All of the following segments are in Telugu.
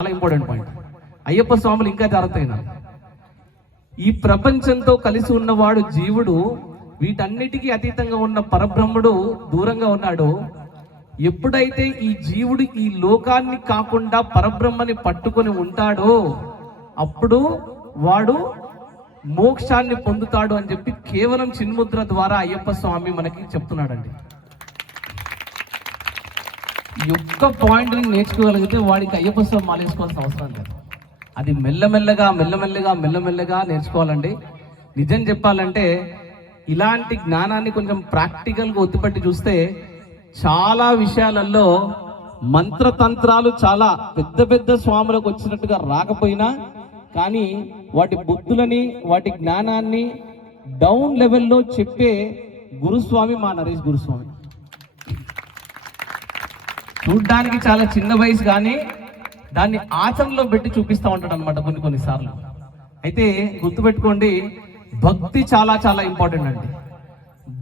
చాలా ఇంపార్టెంట్ పాయింట్. అయ్యప్ప స్వాములు ఇంకా జాగ్రత్తగా, ఈ ప్రపంచంతో కలిసి ఉన్నవాడు జీవుడు, వీటన్నిటికీ అతీతంగా ఉన్న పరబ్రహ్ముడు దూరంగా ఉన్నాడు. ఎప్పుడైతే ఈ జీవుడు ఈ లోకాన్ని కాకుండా పరబ్రహ్మని పట్టుకొని ఉంటాడో అప్పుడు వాడు మోక్షాన్ని పొందుతాడు అని చెప్పి కేవలం చిన్ముద్ర ద్వారా అయ్యప్ప స్వామి మనకి చెప్తున్నాడండి. ఈ ఒక్క పాయింట్ని నేర్చుకోగలిగితే వాడికి అయ్యప్ప స్వామి మాలేసుకోవాల్సిన అవసరం లేదు. అది మెల్లమెల్లగా నేర్చుకోవాలండి. నిజం చెప్పాలంటే ఇలాంటి జ్ఞానాన్ని కొంచెం ప్రాక్టికల్గా ఒత్తిపట్టి చూస్తే చాలా విషయాలలో మంత్రతంత్రాలు చాలా పెద్ద పెద్ద స్వాములకు వచ్చినట్టుగా రాకపోయినా కానీ వాటి బుద్ధులని వాటి జ్ఞానాన్ని డౌన్ లెవెల్లో చెప్పే గురుస్వామి మా నరేష్ గురుస్వామి. చూడ్డానికి చాలా చిన్న వయసు కానీ దాన్ని ఆచరణలో పెట్టి చూపిస్తూ ఉంటాడు అనమాట కొన్నిసార్లు. అయితే గుర్తుపెట్టుకోండి, భక్తి చాలా చాలా ఇంపార్టెంట్ అండి.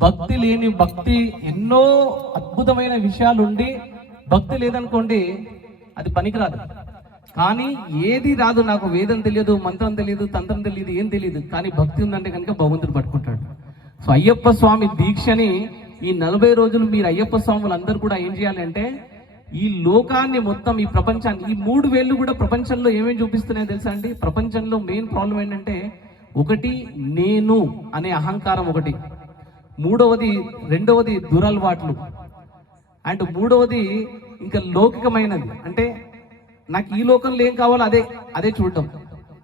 భక్తి లేని భక్తి ఎన్నో అద్భుతమైన విషయాలు ఉండి భక్తి లేదనుకోండి అది పనికిరాదు. కానీ ఏది రాదు, నాకు వేదం తెలియదు, మంత్రం తెలియదు, తంత్రం తెలియదు, ఏం తెలియదు, కానీ భక్తి ఉందంటే కనుక భగవంతుడు పట్టుకుంటాడు. సో అయ్యప్ప స్వామి దీక్షని ఈ 40 రోజులు మీరు అయ్యప్ప స్వాములు అందరూ కూడా ఏం చేయాలి అంటే ఈ లోకాన్ని మొత్తం, ఈ ప్రపంచాన్ని, ఈ 3 వేళ్ళు కూడా ప్రపంచంలో ఏమేమి చూపిస్తున్నాయో తెలుసా అండి? ప్రపంచంలో మెయిన్ ప్రాబ్లం ఏంటంటే ఒకటి నేను అనే అహంకారం, ఒకటి రెండవది దురలవాట్లు, అండ్ మూడవది ఇంకా లౌకికమైనది, అంటే నాకు ఈ లోకంలో ఏం కావాలో అదే చూడటం.